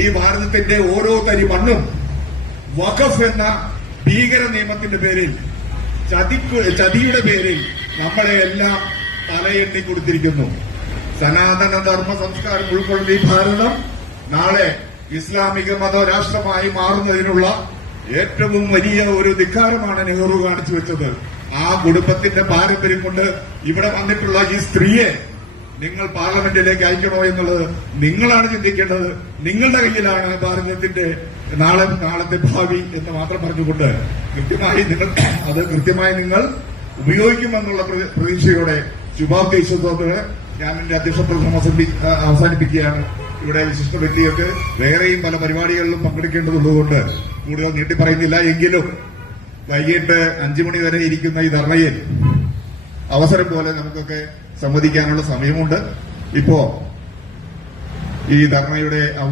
ഈ ഭാരതത്തിന്റെ ഓരോ തരി മണ്ണും വഖഫ് എന്ന ഭീകര നിയമത്തിന്റെ പേരിൽ ചതിയുടെ പേരിൽ നമ്മളെ എല്ലാം തലയെണ്ണി കൊടുത്തിരിക്കുന്നു. സനാതന ധർമ്മ സംസ്കാരം ഉൾക്കൊള്ളുന്ന ഈ ഭാരതം നാളെ ഇസ്ലാമിക മതരാഷ്ട്രമായി മാറുന്നതിനുള്ള ഏറ്റവും വലിയ ഒരു ധിക്കാരമാണ് നെഹ്റു കാണിച്ചു വെച്ചത്. ആ കുടുംബത്തിന്റെ പാരമ്പര്യം കൊണ്ട് ഇവിടെ വന്നിട്ടുള്ള ഈ സ്ത്രീയെ നിങ്ങൾ പാർലമെന്റിലേക്ക് അയക്കണോ എന്നുള്ളത് നിങ്ങളാണ് ചിന്തിക്കേണ്ടത്. നിങ്ങളുടെ കയ്യിലാണ് ഭാരതത്തിന്റെ നാളത്തെ ഭാവി എന്ന് മാത്രം പറഞ്ഞുകൊണ്ട് കൃത്യമായി നിങ്ങൾ ഉപയോഗിക്കുമെന്നുള്ള പ്രതീക്ഷയോടെ ശുഭാപ്തി വിശ്വസത്തോടെ ഞാൻ എന്റെ അധ്യക്ഷ പ്രസംഗം അവസാനിപ്പിക്കുകയാണ്. ഇവിടെ വിശിഷ്ട വ്യക്തികൾക്ക് വേറെയും പല പരിപാടികളിലും പങ്കെടുക്കേണ്ടതുള്ളതുകൊണ്ട് കൂടുതൽ നീട്ടി പറയുന്നില്ല. എങ്കിലും വൈകിട്ട് 5 മണി വരെ ഇരിക്കുന്ന ഈ ധർണയിൽ അവസരം പോലെ നമുക്കൊക്കെ സംവദിക്കാനുള്ള സമയമുണ്ട്. ഇപ്പോ ഈ ധർണയുടെ